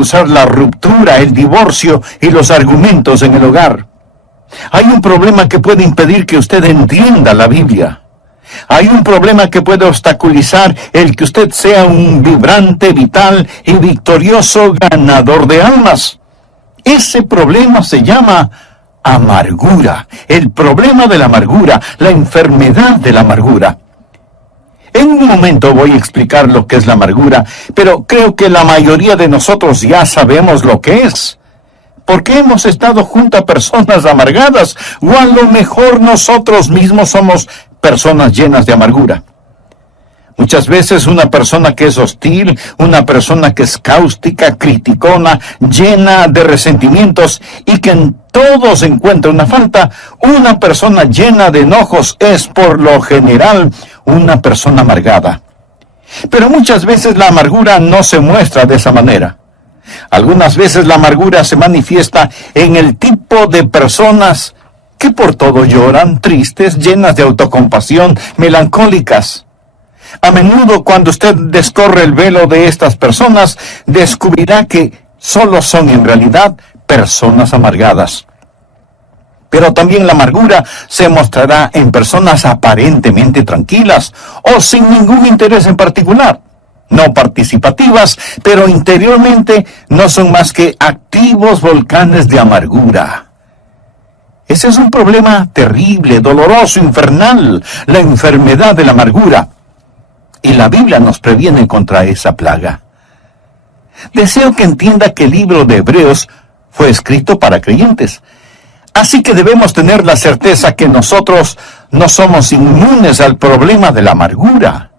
causar la ruptura, el divorcio y los argumentos en el hogar. Hay un problema que puede impedir que usted entienda la Biblia. Hay un problema que puede obstaculizar el que usted sea un vibrante, vital y victorioso ganador de almas. Ese problema se llama amargura. El problema de la amargura, la enfermedad de la amargura. En un momento voy a explicar lo que es la amargura, pero creo que la mayoría de nosotros ya sabemos lo que es. Porque hemos estado junto a personas amargadas, o a lo mejor nosotros mismos somos personas llenas de amargura. Muchas veces una persona que es hostil, una persona que es cáustica, criticona, llena de resentimientos y que en todo se encuentra una falta, una persona llena de enojos es por lo general una persona amargada. Pero muchas veces la amargura no se muestra de esa manera. Algunas veces la amargura se manifiesta en el tipo de personas que por todo lloran, tristes, llenas de autocompasión, melancólicas. A menudo cuando usted descorre el velo de estas personas, descubrirá que solo son en realidad personas amargadas. Pero también la amargura se mostrará en personas aparentemente tranquilas o sin ningún interés en particular. No participativas, pero interiormente no son más que activos volcanes de amargura. Ese es un problema terrible, doloroso, infernal, la enfermedad de la amargura. Y la Biblia nos previene contra esa plaga. Deseo que entienda que el libro de Hebreos fue escrito para creyentes. Así que debemos tener la certeza que nosotros no somos inmunes al problema de la amargura.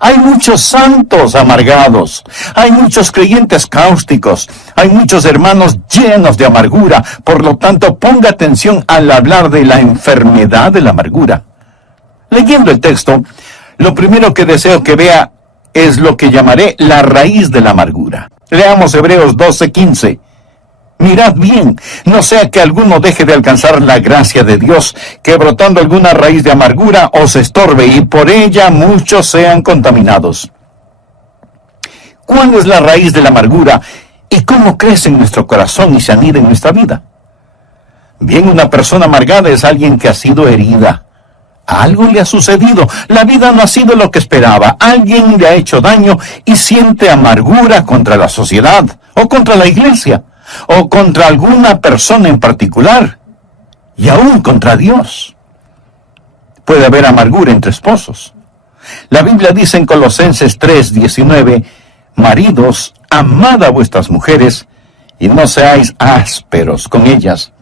Hay muchos santos amargados, hay muchos creyentes cáusticos, hay muchos hermanos llenos de amargura. Por lo tanto, ponga atención al hablar de la enfermedad de la amargura. Leyendo el texto, lo primero que deseo que vea es lo que llamaré la raíz de la amargura. Leamos Hebreos 12:15. Mirad bien, no sea que alguno deje de alcanzar la gracia de Dios, que brotando alguna raíz de amargura os estorbe, y por ella muchos sean contaminados. ¿Cuál es la raíz de la amargura y cómo crece en nuestro corazón y se anida en nuestra vida? Bien, una persona amargada es alguien que ha sido herida. Algo le ha sucedido, la vida no ha sido lo que esperaba, alguien le ha hecho daño y siente amargura contra la sociedad, o contra la iglesia, o contra alguna persona en particular, y aún contra Dios. Puede haber amargura entre esposos. La Biblia dice en Colosenses 3:19, maridos, amad a vuestras mujeres, y no seáis ásperos con ellas.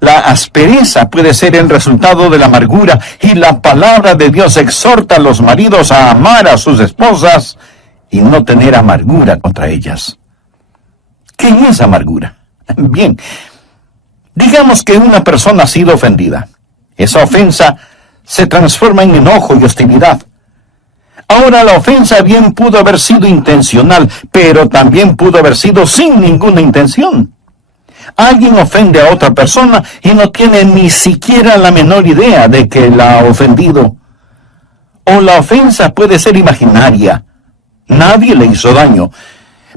La aspereza puede ser el resultado de la amargura, y la palabra de Dios exhorta a los maridos a amar a sus esposas y no tener amargura contra ellas. ¿Qué es amargura? Bien, digamos que una persona ha sido ofendida. Esa ofensa se transforma en enojo y hostilidad. Ahora, la ofensa bien pudo haber sido intencional, pero también pudo haber sido sin ninguna intención. Alguien ofende a otra persona y no tiene ni siquiera la menor idea de que la ha ofendido. O la ofensa puede ser imaginaria. Nadie le hizo daño,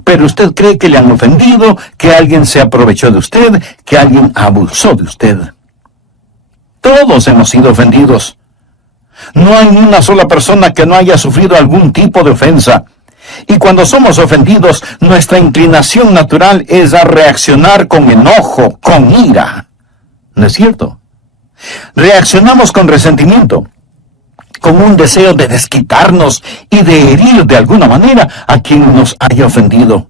pero usted cree que le han ofendido, que alguien se aprovechó de usted, que alguien abusó de usted. Todos hemos sido ofendidos. No hay ni una sola persona que no haya sufrido algún tipo de ofensa. Y cuando somos ofendidos, nuestra inclinación natural es a reaccionar con enojo, con ira. ¿No es cierto? Reaccionamos con resentimiento, con un deseo de desquitarnos y de herir de alguna manera a quien nos haya ofendido.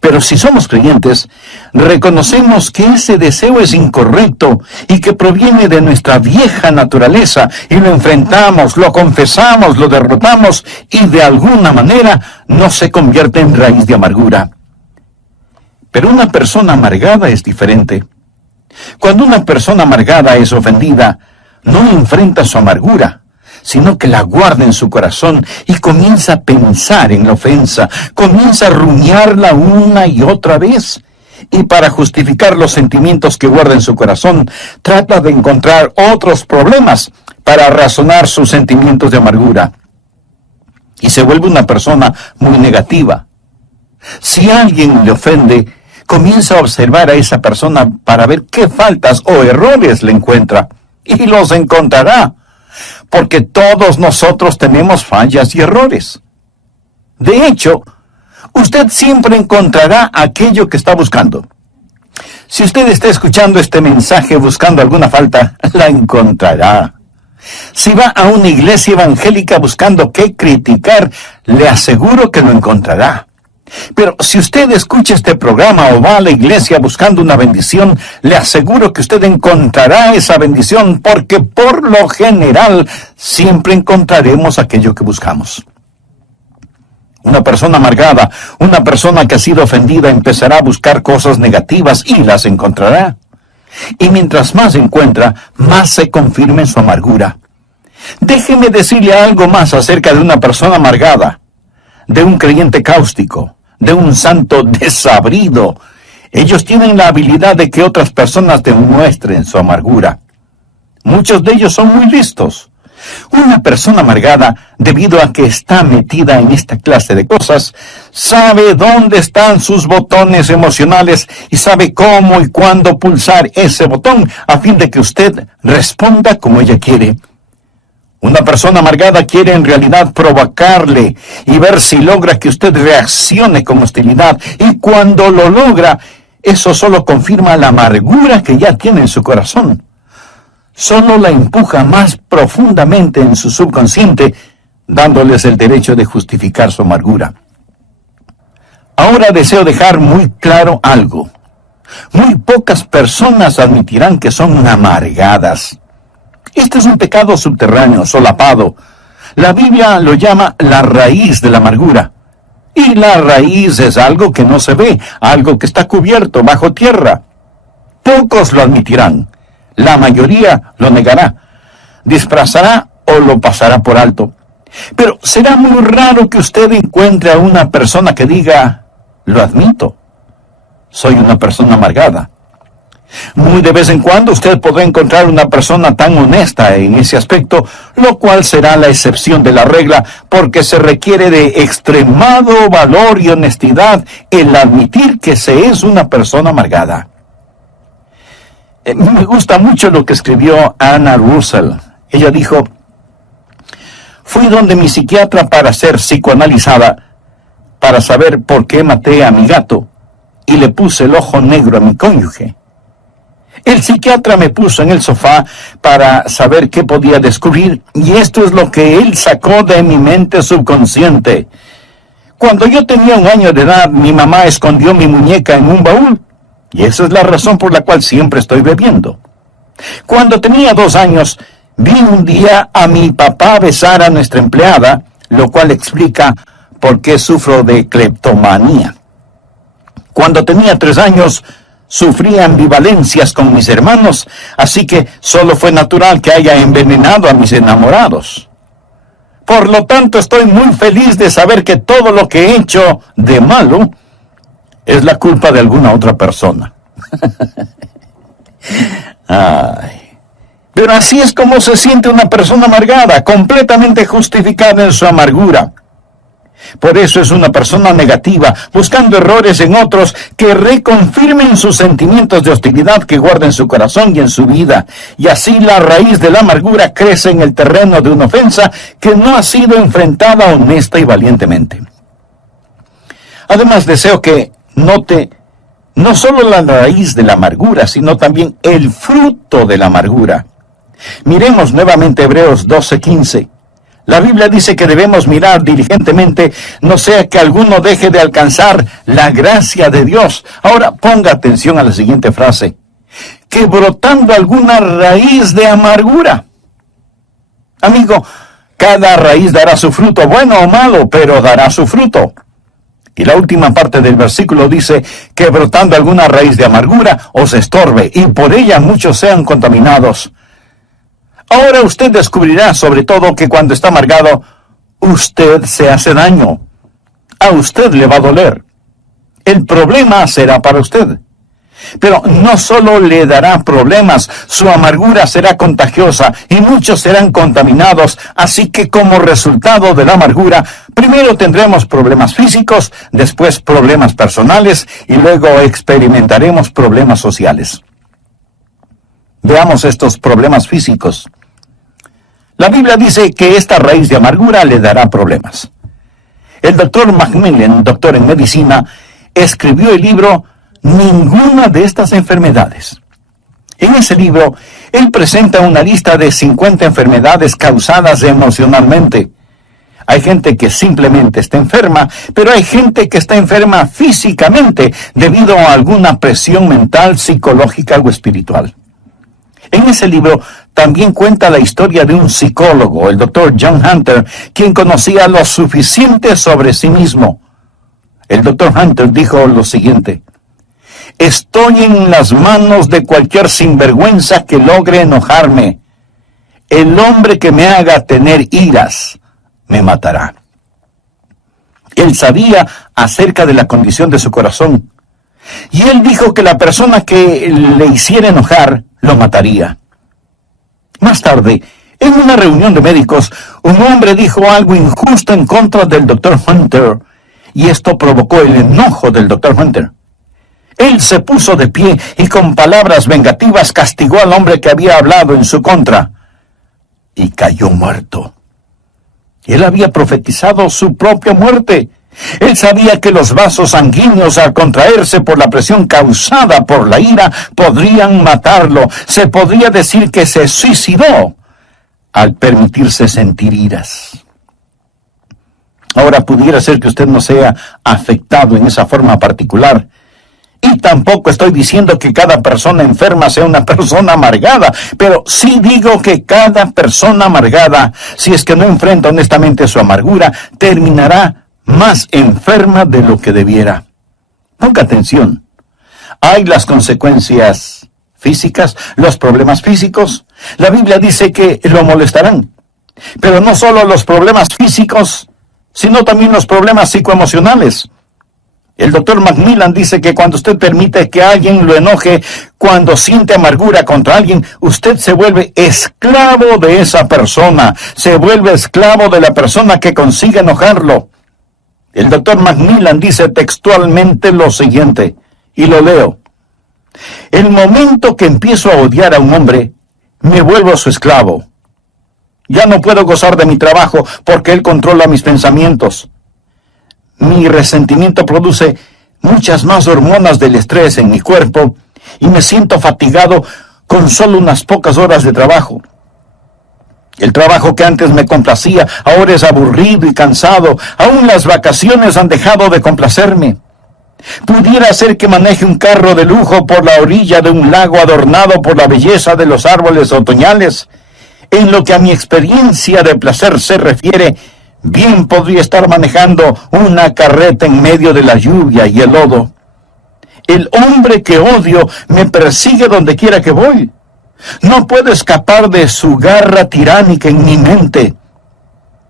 Pero si somos creyentes, reconocemos que ese deseo es incorrecto y que proviene de nuestra vieja naturaleza, y lo enfrentamos, lo confesamos, lo derrotamos, y de alguna manera no se convierte en raíz de amargura. Pero una persona amargada es diferente. Cuando una persona amargada es ofendida, no enfrenta su amargura, sino que la guarda en su corazón y comienza a pensar en la ofensa, comienza a rumiarla una y otra vez. Y para justificar los sentimientos que guarda en su corazón, trata de encontrar otros problemas para razonar sus sentimientos de amargura. Y se vuelve una persona muy negativa. Si alguien le ofende, comienza a observar a esa persona para ver qué faltas o errores le encuentra. Y los encontrará, porque todos nosotros tenemos fallas y errores. De hecho, usted siempre encontrará aquello que está buscando. Si usted está escuchando este mensaje buscando alguna falta, la encontrará. Si va a una iglesia evangélica buscando qué criticar, le aseguro que lo encontrará. Pero si usted escucha este programa o va a la iglesia buscando una bendición, le aseguro que usted encontrará esa bendición, porque por lo general siempre encontraremos aquello que buscamos. Una persona amargada, una persona que ha sido ofendida, empezará a buscar cosas negativas y las encontrará. Y mientras más encuentra, más se confirma en su amargura. Déjeme decirle algo más acerca de una persona amargada, de un creyente cáustico, de un santo desabrido. Ellos tienen la habilidad de que otras personas demuestren su amargura. Muchos de ellos son muy listos. Una persona amargada, debido a que está metida en esta clase de cosas, sabe dónde están sus botones emocionales y sabe cómo y cuándo pulsar ese botón a fin de que usted responda como ella quiere. Una persona amargada quiere en realidad provocarle y ver si logra que usted reaccione con hostilidad. Y cuando lo logra, eso solo confirma la amargura que ya tiene en su corazón. Solo la empuja más profundamente en su subconsciente, dándoles el derecho de justificar su amargura. Ahora deseo dejar muy claro algo. Muy pocas personas admitirán que son amargadas. Este es un pecado subterráneo, solapado. La Biblia lo llama la raíz de la amargura. Y la raíz es algo que no se ve, algo que está cubierto bajo tierra. Pocos lo admitirán. La mayoría lo negará, disfrazará o lo pasará por alto. Pero será muy raro que usted encuentre a una persona que diga, lo admito, soy una persona amargada. Muy de vez en cuando usted podrá encontrar una persona tan honesta en ese aspecto, lo cual será la excepción de la regla, porque se requiere de extremado valor y honestidad el admitir que se es una persona amargada. Me gusta mucho lo que escribió Anna Russell. Ella dijo, fui donde mi psiquiatra para ser psicoanalizada, para saber por qué maté a mi gato, y le puse el ojo negro a mi cónyuge. El psiquiatra me puso en el sofá para saber qué podía descubrir, y esto es lo que él sacó de mi mente subconsciente. Cuando yo tenía 1 año de edad, mi mamá escondió mi muñeca en un baúl, y esa es la razón por la cual siempre estoy bebiendo. Cuando tenía 2 años, vi un día a mi papá besar a nuestra empleada, lo cual explica por qué sufro de cleptomanía. Cuando tenía 3 años, sufrí ambivalencias con mis hermanos, así que solo fue natural que haya envenenado a mis enamorados. Por lo tanto, estoy muy feliz de saber que todo lo que he hecho de malo es la culpa de alguna otra persona. Ay. Pero así es como se siente una persona amargada, completamente justificada en su amargura. Por eso es una persona negativa, buscando errores en otros que reconfirmen sus sentimientos de hostilidad que guarda en su corazón y en su vida. Y así la raíz de la amargura crece en el terreno de una ofensa que no ha sido enfrentada honesta y valientemente. Además, deseo que note no solo la raíz de la amargura, sino también el fruto de la amargura. Miremos nuevamente Hebreos 12:15. La Biblia dice que debemos mirar diligentemente, no sea que alguno deje de alcanzar la gracia de Dios. Ahora ponga atención a la siguiente frase. Que brotando alguna raíz de amargura. Amigo, cada raíz dará su fruto, bueno o malo, pero dará su fruto. Y la última parte del versículo dice que brotando alguna raíz de amargura os estorbe, y por ella muchos sean contaminados. Ahora usted descubrirá sobre todo que cuando está amargado, usted se hace daño. A usted le va a doler. El problema será para usted. Pero no solo le dará problemas, su amargura será contagiosa y muchos serán contaminados. Así que como resultado de la amargura, primero tendremos problemas físicos, después problemas personales y luego experimentaremos problemas sociales. Veamos estos problemas físicos. La Biblia dice que esta raíz de amargura le dará problemas. El doctor Macmillan, doctor en medicina, escribió el libro Ninguna de estas enfermedades. En ese libro, él presenta una lista de 50 enfermedades causadas emocionalmente. Hay gente que simplemente está enferma, pero hay gente que está enferma físicamente debido a alguna presión mental, psicológica o espiritual. En ese libro también cuenta la historia de un psicólogo, el doctor John Hunter, quien conocía lo suficiente sobre sí mismo. El doctor Hunter dijo lo siguiente: estoy en las manos de cualquier sinvergüenza que logre enojarme. El hombre que me haga tener iras me matará. Él sabía acerca de la condición de su corazón, y él dijo que la persona que le hiciera enojar lo mataría. Más tarde, en una reunión de médicos, un hombre dijo algo injusto en contra del doctor Hunter, y esto provocó el enojo del doctor Hunter. Él se puso de pie y con palabras vengativas castigó al hombre que había hablado en su contra, y cayó muerto. Él había profetizado su propia muerte. Él sabía que los vasos sanguíneos, al contraerse por la presión causada por la ira, podrían matarlo. Se podría decir que se suicidó al permitirse sentir iras. Ahora, pudiera ser que usted no sea afectado en esa forma particular. Y tampoco estoy diciendo que cada persona enferma sea una persona amargada, pero sí digo que cada persona amargada, si es que no enfrenta honestamente su amargura, terminará más enferma de lo que debiera. Ponga atención. Hay las consecuencias físicas, los problemas físicos. La Biblia dice que lo molestarán. Pero no solo los problemas físicos, sino también los problemas psicoemocionales. El doctor Macmillan dice que cuando usted permite que alguien lo enoje, cuando siente amargura contra alguien, usted se vuelve esclavo de esa persona, se vuelve esclavo de la persona que consigue enojarlo. El doctor Macmillan dice textualmente lo siguiente, y lo leo: el momento que empiezo a odiar a un hombre, me vuelvo su esclavo. Ya no puedo gozar de mi trabajo porque él controla mis pensamientos. Mi resentimiento produce muchas más hormonas del estrés en mi cuerpo y me siento fatigado con solo unas pocas horas de trabajo. El trabajo que antes me complacía ahora es aburrido y cansado. Aún las vacaciones han dejado de complacerme. Pudiera ser que maneje un carro de lujo por la orilla de un lago adornado por la belleza de los árboles otoñales. En lo que a mi experiencia de placer se refiere, bien podría estar manejando una carreta en medio de la lluvia y el lodo. El hombre que odio me persigue donde quiera que voy. No puedo escapar de su garra tiránica en mi mente.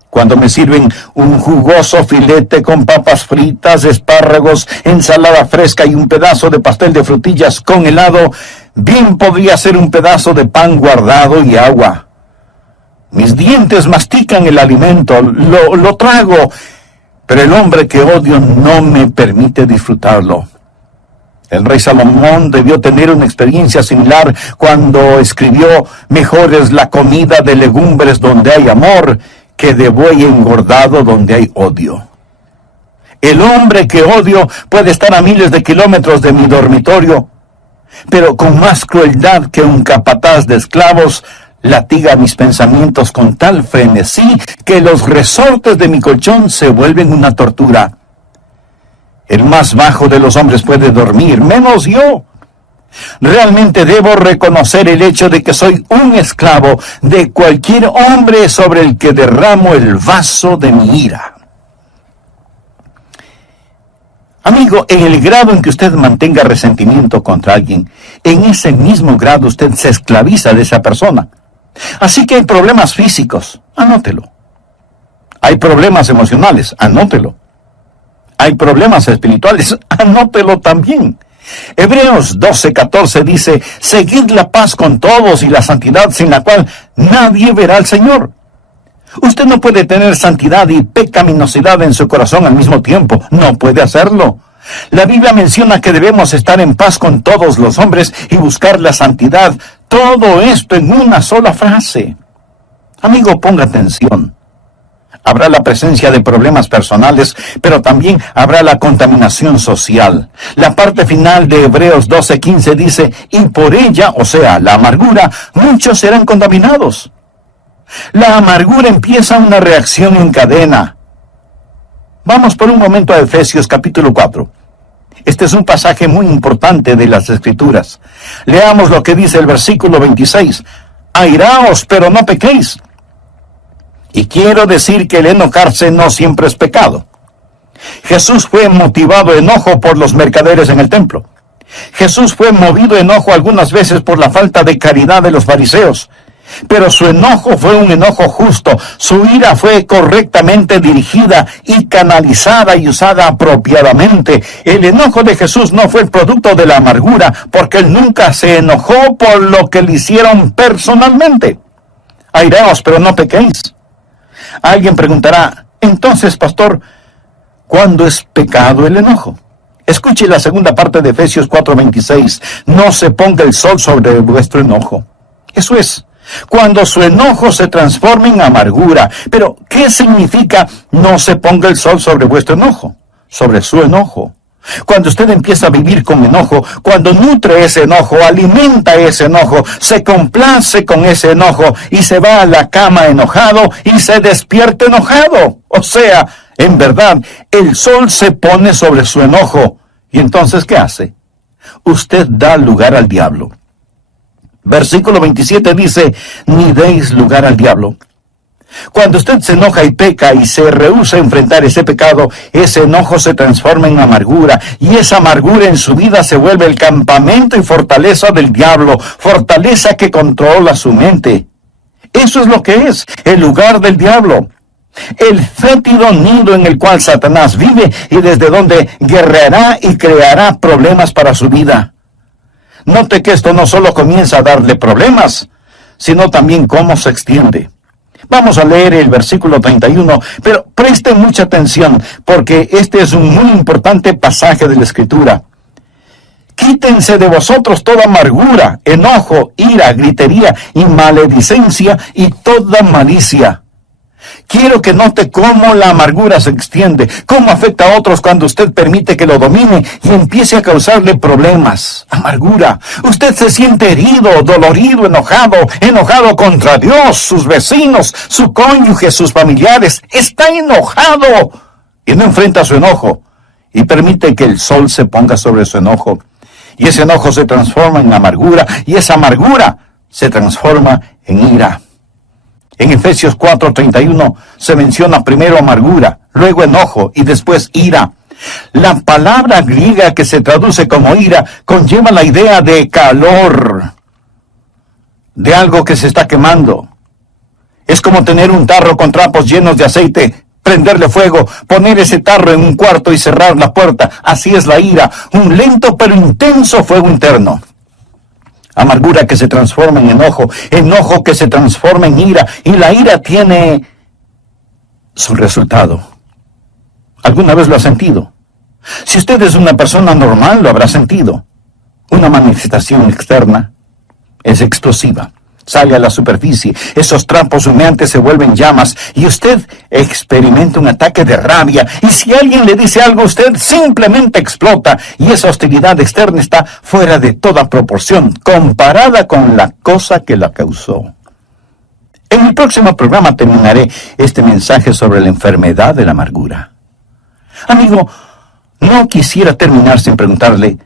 Cuando me sirven un jugoso filete con papas fritas, espárragos, ensalada fresca y un pedazo de pastel de frutillas con helado, bien podría ser un pedazo de pan guardado y agua. Mis dientes mastican el alimento, lo trago, pero el hombre que odio no me permite disfrutarlo. El rey Salomón debió tener una experiencia similar cuando escribió: mejor es la comida de legumbres donde hay amor que de buey engordado donde hay odio. El hombre que odio puede estar a miles de kilómetros de mi dormitorio, pero con más crueldad que un capataz de esclavos, latiga mis pensamientos con tal frenesí que los resortes de mi colchón se vuelven una tortura. El más bajo de los hombres puede dormir, menos yo. Realmente debo reconocer el hecho de que soy un esclavo de cualquier hombre sobre el que derramo el vaso de mi ira. Amigo, en el grado en que usted mantenga resentimiento contra alguien, en ese mismo grado usted se esclaviza de esa persona. Así que hay problemas físicos, anótelo. Hay problemas emocionales, anótelo. Hay problemas espirituales, anótelo también. Hebreos 12:14 dice, seguid la paz con todos y la santidad sin la cual nadie verá al Señor. Usted no puede tener santidad y pecaminosidad en su corazón al mismo tiempo. No puede hacerlo. La Biblia menciona que debemos estar en paz con todos los hombres y buscar la santidad. Todo esto en una sola frase. Amigo, ponga atención. Habrá la presencia de problemas personales, pero también habrá la contaminación social. La parte final de Hebreos 12:15 dice, y por ella, o sea, la amargura, muchos serán contaminados. La amargura empieza una reacción en cadena. Vamos por un momento a Efesios capítulo 4. Este es un pasaje muy importante de las Escrituras. Leamos lo que dice el versículo 26. Airaos, pero no pequéis. Y quiero decir que el enojarse no siempre es pecado. Jesús fue motivado a enojo por los mercaderes en el templo. Jesús fue movido a enojo algunas veces por la falta de caridad de los fariseos. Pero su enojo fue un enojo justo. Su ira fue correctamente dirigida y canalizada y usada apropiadamente. El enojo de Jesús no fue el producto de la amargura, porque él nunca se enojó por lo que le hicieron personalmente. Airaos, pero no pequéis. Alguien preguntará, entonces, pastor, ¿cuándo es pecado el enojo? Escuche la segunda parte de Efesios 4:26. No se ponga el sol sobre vuestro enojo. Eso es, cuando su enojo se transforma en amargura. Pero, ¿qué significa no se ponga el sol sobre vuestro enojo? Sobre su enojo. Cuando usted empieza a vivir con enojo, cuando nutre ese enojo, alimenta ese enojo, se complace con ese enojo y se va a la cama enojado y se despierta enojado. O sea, en verdad, el sol se pone sobre su enojo. ¿Y entonces qué hace? Usted da lugar al diablo. Versículo 27 dice, ni deis lugar al diablo. Cuando usted se enoja y peca y se rehúsa a enfrentar ese pecado, ese enojo se transforma en amargura, y esa amargura en su vida se vuelve el campamento y fortaleza del diablo, fortaleza que controla su mente. Eso es lo que es, el lugar del diablo. El fétido nido en el cual Satanás vive y desde donde guerreará y creará problemas para su vida. Note que esto no solo comienza a darle problemas, sino también cómo se extiende. Vamos a leer el versículo 31, pero presten mucha atención, porque este es un muy importante pasaje de la Escritura. Quítense de vosotros toda amargura, enojo, ira, gritería y maledicencia y toda malicia. Quiero que note cómo la amargura se extiende, cómo afecta a otros cuando usted permite que lo domine y empiece a causarle problemas. Amargura. Usted se siente herido, dolorido, enojado contra Dios, sus vecinos, su cónyuge, sus familiares. Está enojado y no enfrenta su enojo y permite que el sol se ponga sobre su enojo. Y ese enojo se transforma en amargura y esa amargura se transforma en ira. En Efesios 4:31 se menciona primero amargura, luego enojo y después ira. La palabra griega que se traduce como ira conlleva la idea de calor, de algo que se está quemando. Es como tener un tarro con trapos llenos de aceite, prenderle fuego, poner ese tarro en un cuarto y cerrar la puerta. Así es la ira, un lento pero intenso fuego interno. Amargura que se transforma en enojo, enojo que se transforma en ira, y la ira tiene su resultado. ¿Alguna vez lo ha sentido? Si usted es una persona normal, lo habrá sentido. Una manifestación externa es explosiva. Sale a la superficie, esos trapos humeantes se vuelven llamas y usted experimenta un ataque de rabia. Y si alguien le dice algo, usted simplemente explota y esa hostilidad externa está fuera de toda proporción comparada con la cosa que la causó. En el próximo programa terminaré este mensaje sobre la enfermedad de la amargura. Amigo, no quisiera terminar sin preguntarle,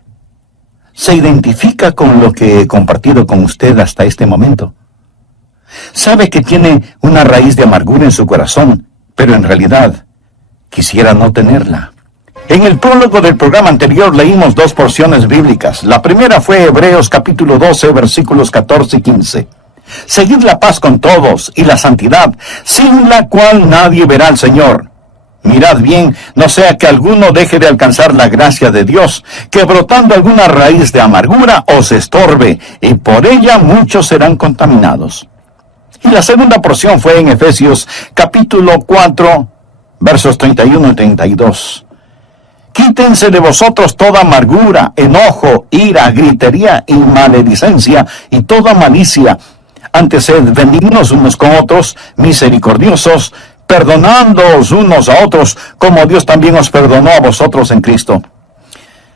¿se identifica con lo que he compartido con usted hasta este momento? Sabe que tiene una raíz de amargura en su corazón, pero en realidad quisiera no tenerla. En el prólogo del programa anterior leímos dos porciones bíblicas. La primera fue Hebreos capítulo 12, versículos 14 y 15. Seguid la paz con todos y la santidad, sin la cual nadie verá al Señor. Mirad bien, no sea que alguno deje de alcanzar la gracia de Dios, que brotando alguna raíz de amargura os estorbe, y por ella muchos serán contaminados. Y la segunda porción fue en Efesios capítulo 4, versos 31 y 32. Quítense de vosotros toda amargura, enojo, ira, gritería y maledicencia, y toda malicia. Antes sed benignos unos con otros, misericordiosos, perdonándoos unos a otros, como Dios también os perdonó a vosotros en Cristo.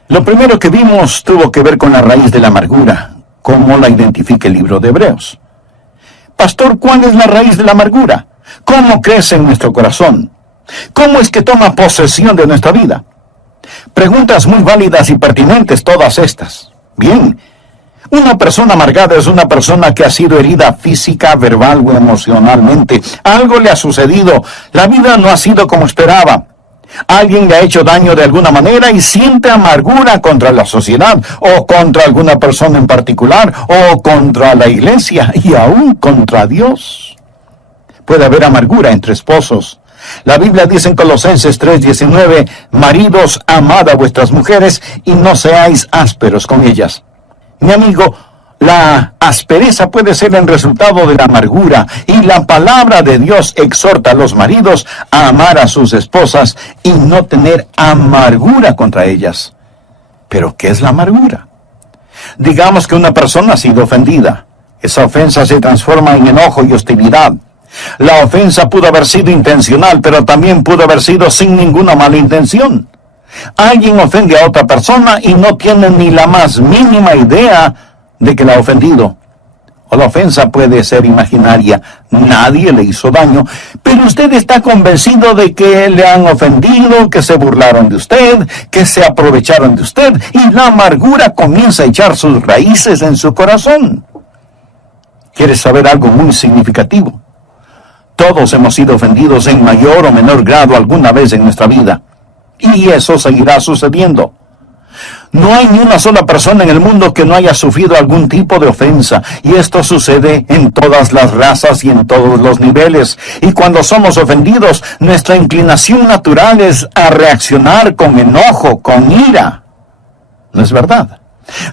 Lo primero que vimos tuvo que ver con la raíz de la amargura, como la identifica el libro de Hebreos. Pastor, ¿cuál es la raíz de la amargura? ¿Cómo crece en nuestro corazón? ¿Cómo es que toma posesión de nuestra vida? Preguntas muy válidas y pertinentes todas estas. Bien, una persona amargada es una persona que ha sido herida física, verbal o emocionalmente. Algo le ha sucedido. La vida no ha sido como esperaba. Alguien le ha hecho daño de alguna manera y siente amargura contra la sociedad, o contra alguna persona en particular, o contra la iglesia, y aún contra Dios. Puede haber amargura entre esposos. La Biblia dice en Colosenses 3:19, maridos, amad a vuestras mujeres y no seáis ásperos con ellas. Mi amigo, la aspereza puede ser el resultado de la amargura, y la palabra de Dios exhorta a los maridos a amar a sus esposas y no tener amargura contra ellas. ¿Pero qué es la amargura? Digamos que una persona ha sido ofendida. Esa ofensa se transforma en enojo y hostilidad. La ofensa pudo haber sido intencional, pero también pudo haber sido sin ninguna mala intención. Alguien ofende a otra persona y no tiene ni la más mínima idea de que la ha ofendido. O la ofensa puede ser imaginaria, nadie le hizo daño, pero usted está convencido de que le han ofendido, que se burlaron de usted, que se aprovecharon de usted, y la amargura comienza a echar sus raíces en su corazón. ¿Quieres saber algo muy significativo? Todos hemos sido ofendidos en mayor o menor grado alguna vez en nuestra vida. Y eso seguirá sucediendo. No hay ni una sola persona en el mundo que no haya sufrido algún tipo de ofensa. Y esto sucede en todas las razas y en todos los niveles. Y cuando somos ofendidos, nuestra inclinación natural es a reaccionar con enojo, con ira. ¿No es verdad?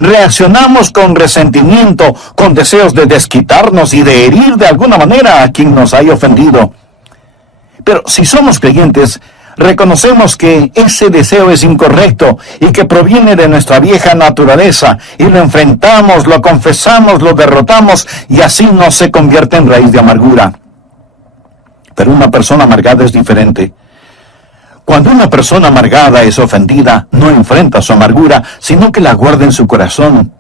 Reaccionamos con resentimiento, con deseos de desquitarnos y de herir de alguna manera a quien nos haya ofendido. Pero si somos creyentes, reconocemos que ese deseo es incorrecto y que proviene de nuestra vieja naturaleza, y lo enfrentamos, lo confesamos, lo derrotamos, y así no se convierte en raíz de amargura. Pero una persona amargada es diferente. Cuando una persona amargada es ofendida, no enfrenta su amargura, sino que la guarda en su corazón.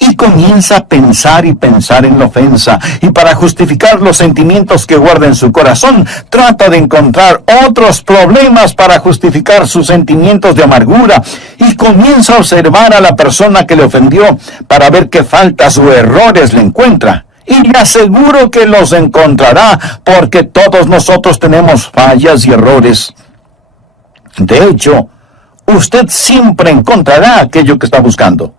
Y comienza a pensar y pensar en la ofensa. Y para justificar los sentimientos que guarda en su corazón, trata de encontrar otros problemas para justificar sus sentimientos de amargura. Y comienza a observar a la persona que le ofendió para ver qué faltas o errores le encuentra. Y le aseguro que los encontrará, porque todos nosotros tenemos fallas y errores. De hecho, usted siempre encontrará aquello que está buscando.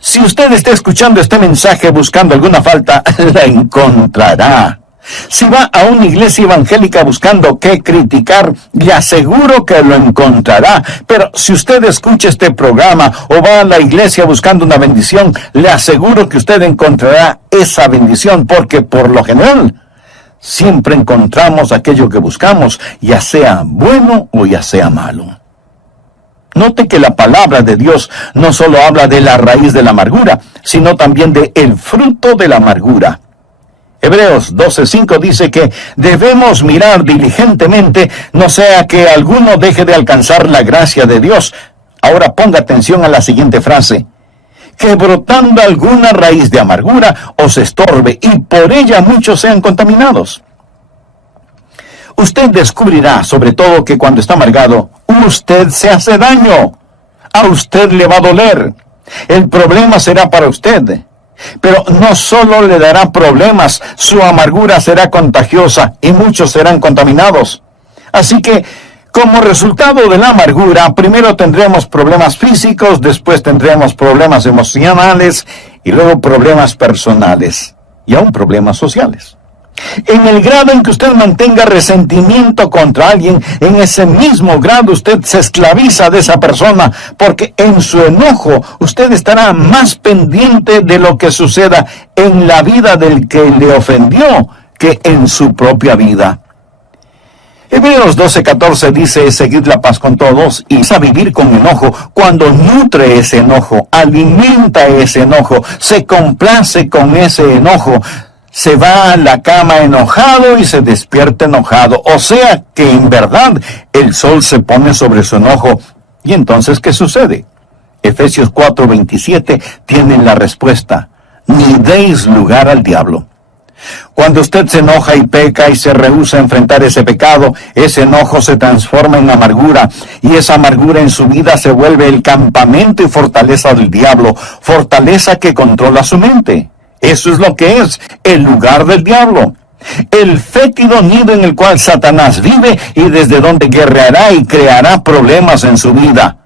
Si usted está escuchando este mensaje buscando alguna falta, la encontrará. Si va a una iglesia evangélica buscando qué criticar, le aseguro que lo encontrará. Pero si usted escucha este programa o va a la iglesia buscando una bendición, le aseguro que usted encontrará esa bendición, porque por lo general siempre encontramos aquello que buscamos, ya sea bueno o ya sea malo. Note que la palabra de Dios no solo habla de la raíz de la amargura, sino también de el fruto de la amargura. Hebreos 12:5 dice que debemos mirar diligentemente, no sea que alguno deje de alcanzar la gracia de Dios. Ahora ponga atención a la siguiente frase: que brotando alguna raíz de amargura os estorbe, y por ella muchos sean contaminados. Usted descubrirá, sobre todo, que cuando está amargado, usted se hace daño. A usted le va a doler. El problema será para usted. Pero no solo le dará problemas, su amargura será contagiosa y muchos serán contaminados. Así que, como resultado de la amargura, primero tendremos problemas físicos, después tendremos problemas emocionales y luego problemas personales y aún problemas sociales. En el grado en que usted mantenga resentimiento contra alguien, en ese mismo grado usted se esclaviza de esa persona, porque en su enojo usted estará más pendiente de lo que suceda en la vida del que le ofendió que en su propia vida. Hebreos 12:14 dice: seguid la paz con todos y a vivir con enojo. Cuando nutre ese enojo, alimenta ese enojo, se complace con ese enojo, se va a la cama enojado y se despierta enojado. O sea que en verdad el sol se pone sobre su enojo. ¿Y entonces qué sucede? Efesios 4:27 tiene la respuesta: ni deis lugar al diablo. Cuando usted se enoja y peca y se rehúsa a enfrentar ese pecado, ese enojo se transforma en amargura, y esa amargura en su vida se vuelve el campamento y fortaleza del diablo, fortaleza que controla su mente. Eso es lo que es el lugar del diablo, el fétido nido en el cual Satanás vive y desde donde guerreará y creará problemas en su vida.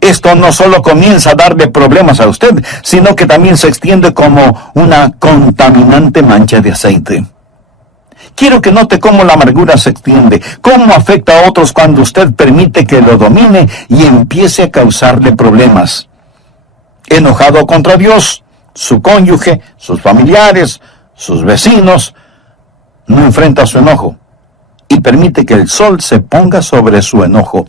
Esto no solo comienza a darle problemas a usted, sino que también se extiende como una contaminante mancha de aceite. Quiero que note cómo la amargura se extiende, cómo afecta a otros cuando usted permite que lo domine y empiece a causarle problemas. Enojado contra Dios, su cónyuge, sus familiares, sus vecinos, no enfrenta su enojo y permite que el sol se ponga sobre su enojo.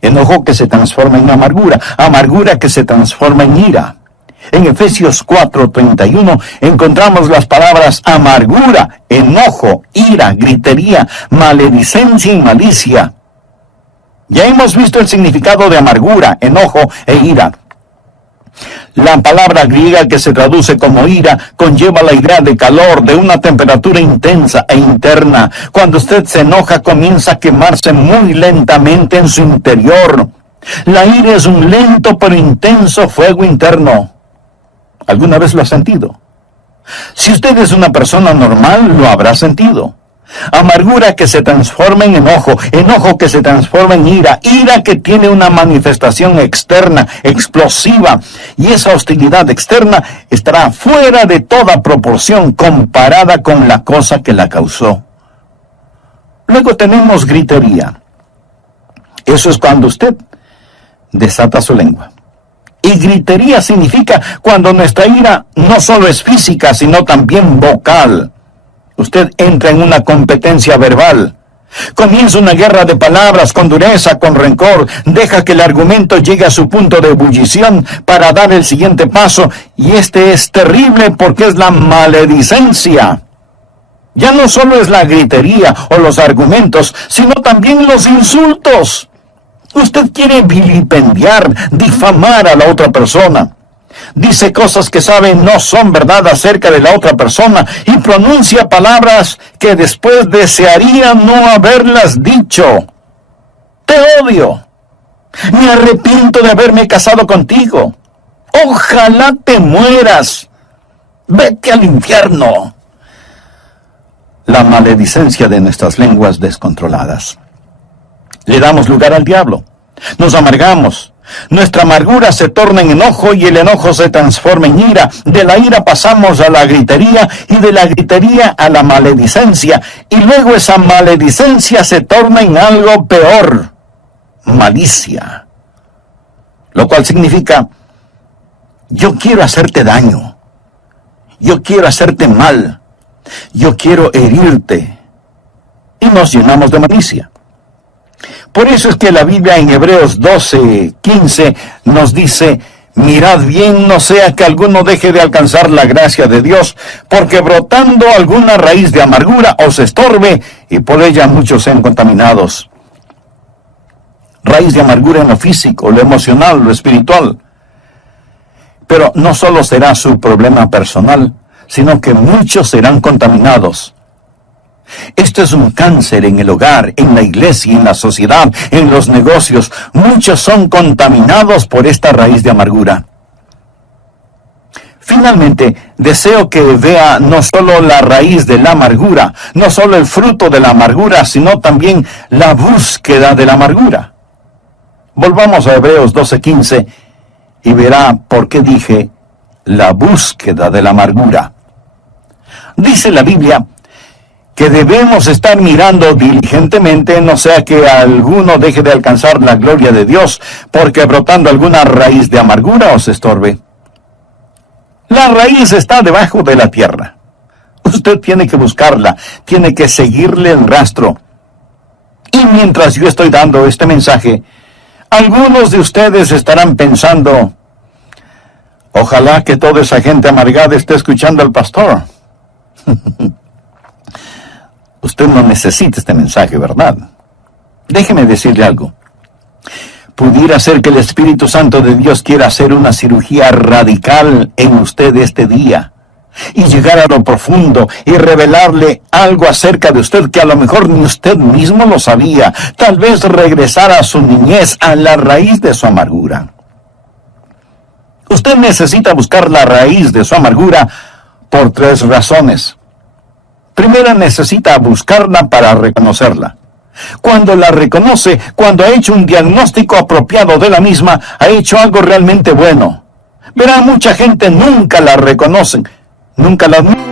Enojo que se transforma en amargura, amargura que se transforma en ira. En Efesios 4:31 encontramos las palabras amargura, enojo, ira, gritería, maledicencia y malicia. Ya hemos visto el significado de amargura, enojo e ira. La palabra griega que se traduce como ira conlleva la idea de calor, de una temperatura intensa e interna. Cuando usted se enoja, comienza a quemarse muy lentamente en su interior. La ira es un lento pero intenso fuego interno. ¿Alguna vez lo ha sentido? Si usted es una persona normal, lo habrá sentido. Amargura que se transforma en enojo, enojo que se transforma en ira, ira que tiene una manifestación externa, explosiva, y esa hostilidad externa estará fuera de toda proporción comparada con la cosa que la causó. Luego tenemos gritería. Eso es cuando usted desata su lengua. Y gritería significa cuando nuestra ira no solo es física, sino también vocal. Usted entra en una competencia verbal. Comienza una guerra de palabras con dureza, con rencor. Deja que el argumento llegue a su punto de ebullición para dar el siguiente paso. Y este es terrible porque es la maledicencia. Ya no solo es la gritería o los argumentos, sino también los insultos. Usted quiere vilipendiar, difamar a la otra persona. Dice cosas que sabe no son verdad acerca de la otra persona y pronuncia palabras que después desearía no haberlas dicho. Te odio. Me arrepiento de haberme casado contigo. Ojalá te mueras. Vete al infierno. La maledicencia de nuestras lenguas descontroladas. Le damos lugar al diablo. Nos amargamos. Nuestra amargura se torna en enojo y el enojo se transforma en ira. De la ira pasamos a la gritería y de la gritería a la maledicencia. Y luego esa maledicencia se torna en algo peor, malicia. Lo cual significa, yo quiero hacerte daño. Yo quiero hacerte mal. Yo quiero herirte. Y nos llenamos de malicia. Por eso es que la Biblia en Hebreos 12:15 nos dice, mirad bien, no sea que alguno deje de alcanzar la gracia de Dios, porque brotando alguna raíz de amargura os estorbe, y por ella muchos sean contaminados. Raíz de amargura en lo físico, lo emocional, lo espiritual. Pero no solo será su problema personal, sino que muchos serán contaminados. Esto es un cáncer en el hogar, en la iglesia, en la sociedad, en los negocios. Muchos son contaminados por esta raíz de amargura. Finalmente, deseo que vea no solo la raíz de la amargura, no solo el fruto de la amargura, sino también la búsqueda de la amargura. Volvamos a Hebreos 12:15 y verá por qué dije la búsqueda de la amargura. Dice la Biblia que debemos estar mirando diligentemente, no sea que alguno deje de alcanzar la gloria de Dios, porque brotando alguna raíz de amargura os estorbe. La raíz está debajo de la tierra. Usted tiene que buscarla, tiene que seguirle el rastro. Y mientras yo estoy dando este mensaje, algunos de ustedes estarán pensando, ojalá que toda esa gente amargada esté escuchando al pastor. Usted no necesita este mensaje, ¿verdad? Déjeme decirle algo. Pudiera ser que el Espíritu Santo de Dios quiera hacer una cirugía radical en usted este día y llegar a lo profundo y revelarle algo acerca de usted que a lo mejor ni usted mismo lo sabía. Tal vez regresar a su niñez, a la raíz de su amargura. Usted necesita buscar la raíz de su amargura por 3 razones. Primero, necesita buscarla para reconocerla. Cuando la reconoce, cuando ha hecho un diagnóstico apropiado de la misma, ha hecho algo realmente bueno. Verá, mucha gente nunca la reconoce, nunca la admite.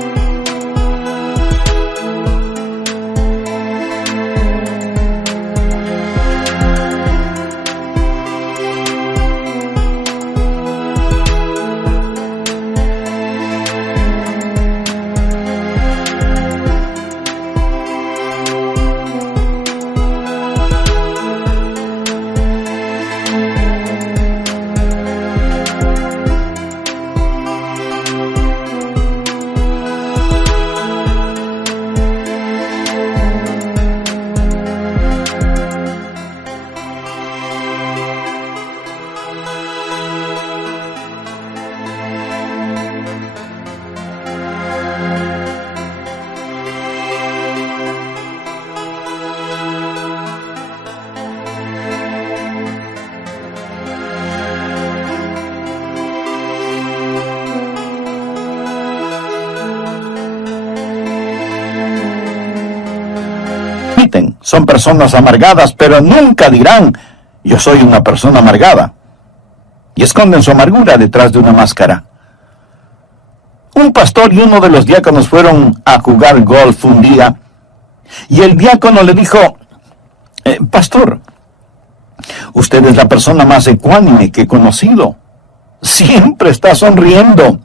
Son personas amargadas, pero nunca dirán, yo soy una persona amargada. Y esconden su amargura detrás de una máscara. Un pastor y uno de los diáconos fueron a jugar golf un día, y el diácono le dijo, pastor, usted es la persona más ecuánime que he conocido. Siempre está sonriendo.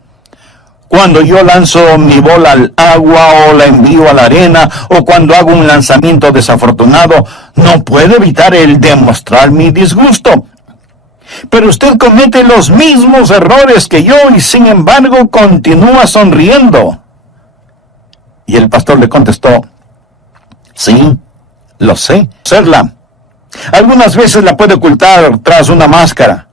Cuando yo lanzo mi bola al agua o la envío a la arena o cuando hago un lanzamiento desafortunado, no puedo evitar el demostrar mi disgusto. Pero usted comete los mismos errores que yo y sin embargo continúa sonriendo. Y el pastor le contestó, sí, lo sé, serla. Algunas veces la puede ocultar tras una máscara.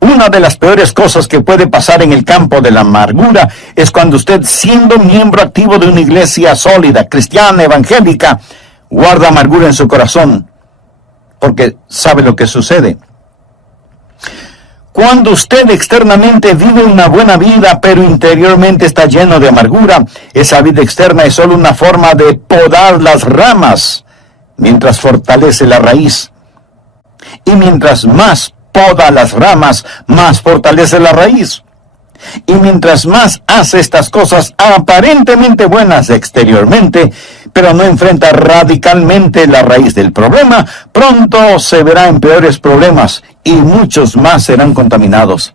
Una de las peores cosas que puede pasar en el campo de la amargura es cuando usted, siendo miembro activo de una iglesia sólida, cristiana, evangélica, guarda amargura en su corazón, porque sabe lo que sucede. Cuando usted externamente vive una buena vida, pero interiormente está lleno de amargura, esa vida externa es solo una forma de podar las ramas, mientras fortalece la raíz. Y mientras más poda las ramas, más fortalece la raíz. Y mientras más hace estas cosas aparentemente buenas exteriormente, pero no enfrenta radicalmente la raíz del problema, pronto se verá en peores problemas y muchos más serán contaminados.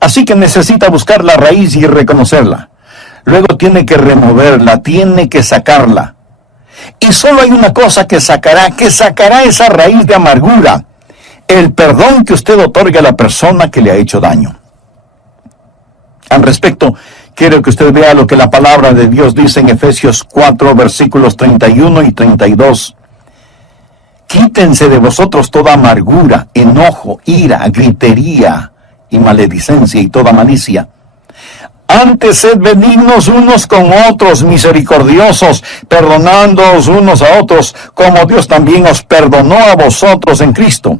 Así que necesita buscar la raíz y reconocerla. Luego tiene que removerla, tiene que sacarla. Y solo hay una cosa que sacará esa raíz de amargura: el perdón que usted otorga a la persona que le ha hecho daño. Al respecto, quiero que usted vea lo que la palabra de Dios dice en Efesios 4, versículos 31 y 32. Quítense de vosotros toda amargura, enojo, ira, gritería y maledicencia y toda malicia. Antes sed benignos unos con otros, misericordiosos, perdonándoos unos a otros, como Dios también os perdonó a vosotros en Cristo.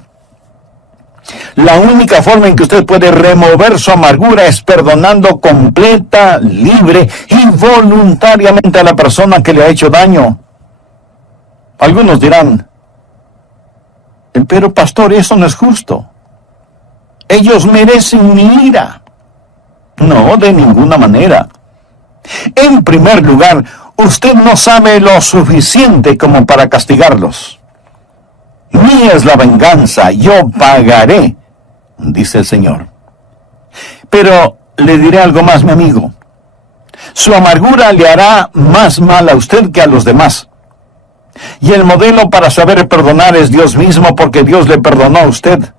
La única forma en que usted puede remover su amargura es perdonando completa, libre y voluntariamente a la persona que le ha hecho daño. Algunos dirán, pero pastor, eso no es justo. Ellos merecen mi ira. No, de ninguna manera. En primer lugar, usted no sabe lo suficiente como para castigarlos. Mía es la venganza, yo pagaré, dice el Señor. Pero le diré algo más, mi amigo. Su amargura le hará más mal a usted que a los demás. Y el modelo para saber perdonar es Dios mismo, porque Dios le perdonó a usted.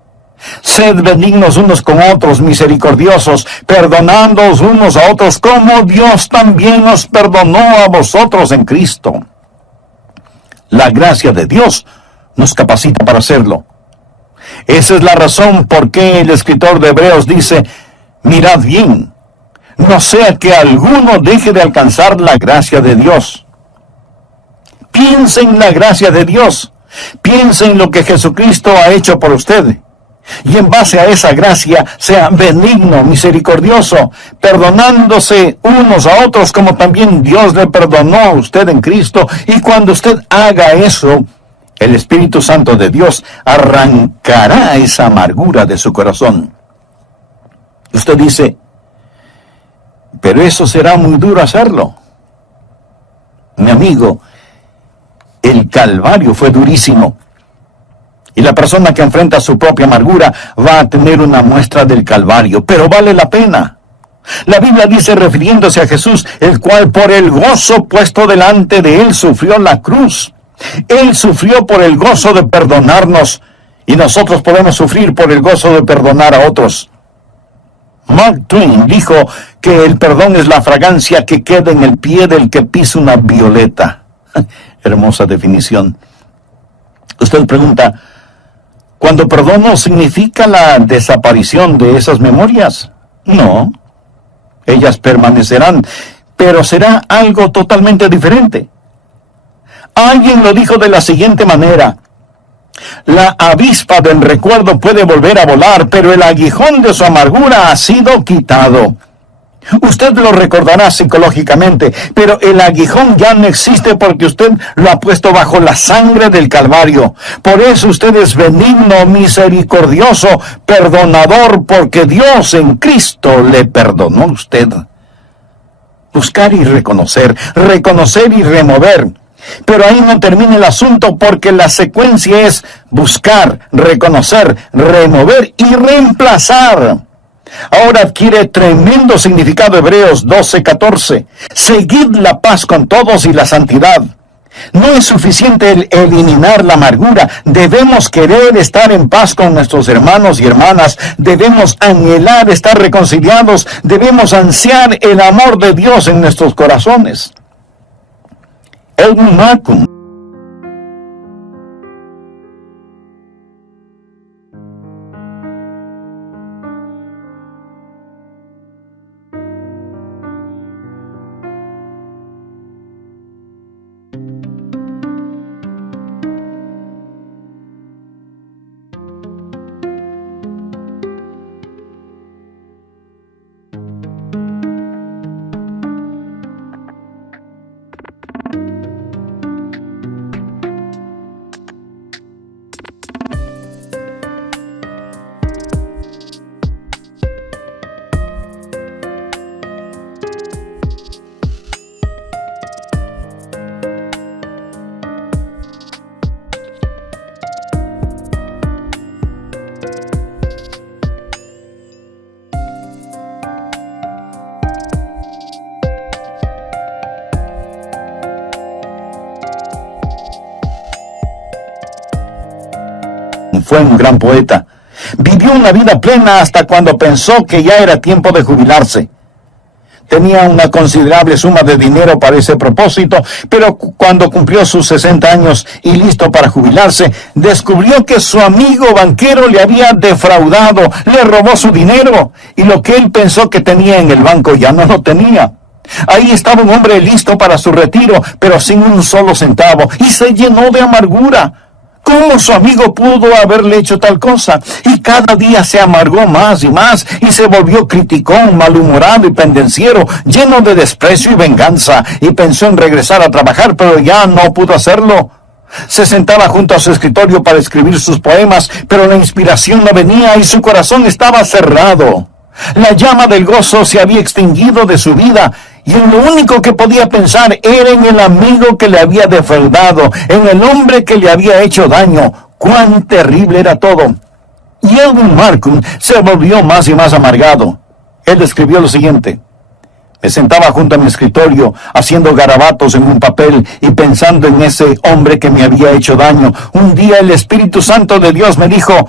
Sed benignos unos con otros, misericordiosos, perdonándoos unos a otros, como Dios también os perdonó a vosotros en Cristo. La gracia de Dios nos capacita para hacerlo. Esa es la razón por qué el escritor de Hebreos dice, mirad bien, no sea que alguno deje de alcanzar la gracia de Dios. Piense en la gracia de Dios, piense en lo que Jesucristo ha hecho por usted. Y en base a esa gracia, sea benigno, misericordioso, perdonándose unos a otros como también Dios le perdonó a usted en Cristo. Y cuando usted haga eso, el Espíritu Santo de Dios arrancará esa amargura de su corazón. Usted dice, pero eso será muy duro hacerlo. Mi amigo, el Calvario fue durísimo. Y la persona que enfrenta su propia amargura va a tener una muestra del Calvario, pero vale la pena. La Biblia dice, refiriéndose a Jesús, el cual por el gozo puesto delante de él sufrió la cruz. Él sufrió por el gozo de perdonarnos, y nosotros podemos sufrir por el gozo de perdonar a otros. Mark Twain dijo que el perdón es la fragancia que queda en el pie del que pisa una violeta. Hermosa definición. Usted pregunta, ¿cuando perdono significa la desaparición de esas memorias? No, ellas permanecerán, pero será algo totalmente diferente. Alguien lo dijo de la siguiente manera, la avispa del recuerdo puede volver a volar, pero el aguijón de su amargura ha sido quitado. Usted lo recordará psicológicamente, pero el aguijón ya no existe porque usted lo ha puesto bajo la sangre del Calvario. Por eso usted es benigno, misericordioso, perdonador, porque Dios en Cristo le perdonó a usted. Buscar y reconocer y remover. Pero ahí no termina el asunto, porque la secuencia es buscar, reconocer, remover y reemplazar. Ahora adquiere tremendo significado Hebreos 12:14. Seguid la paz con todos y la santidad. No es suficiente el eliminar la amargura. Debemos querer estar en paz con nuestros hermanos y hermanas. Debemos anhelar estar reconciliados. Debemos ansiar el amor de Dios en nuestros corazones. Edmund Malcolm fue un gran poeta. Vivió una vida plena hasta cuando pensó que ya era tiempo de jubilarse. Tenía una considerable suma de dinero para ese propósito, pero cuando cumplió sus 60 años y listo para jubilarse, descubrió que su amigo banquero le había defraudado, le robó su dinero, y lo que él pensó que tenía en el banco ya no lo tenía. Ahí estaba un hombre listo para su retiro, pero sin un solo centavo, y se llenó de amargura. ¿Cómo su amigo pudo haberle hecho tal cosa? Y cada día se amargó más y más, y se volvió criticón, malhumorado y pendenciero, lleno de desprecio y venganza, y pensó en regresar a trabajar, pero ya no pudo hacerlo. Se sentaba junto a su escritorio para escribir sus poemas, pero la inspiración no venía y su corazón estaba cerrado. La llama del gozo se había extinguido de su vida, Y en lo único que podía pensar era en el amigo que le había defraudado, en el hombre que le había hecho daño. ¡Cuán terrible era todo! Y Edwin Markham se volvió más y más amargado. Él escribió lo siguiente: me sentaba junto a mi escritorio, haciendo garabatos en un papel y pensando en ese hombre que me había hecho daño. Un día el Espíritu Santo de Dios me dijo: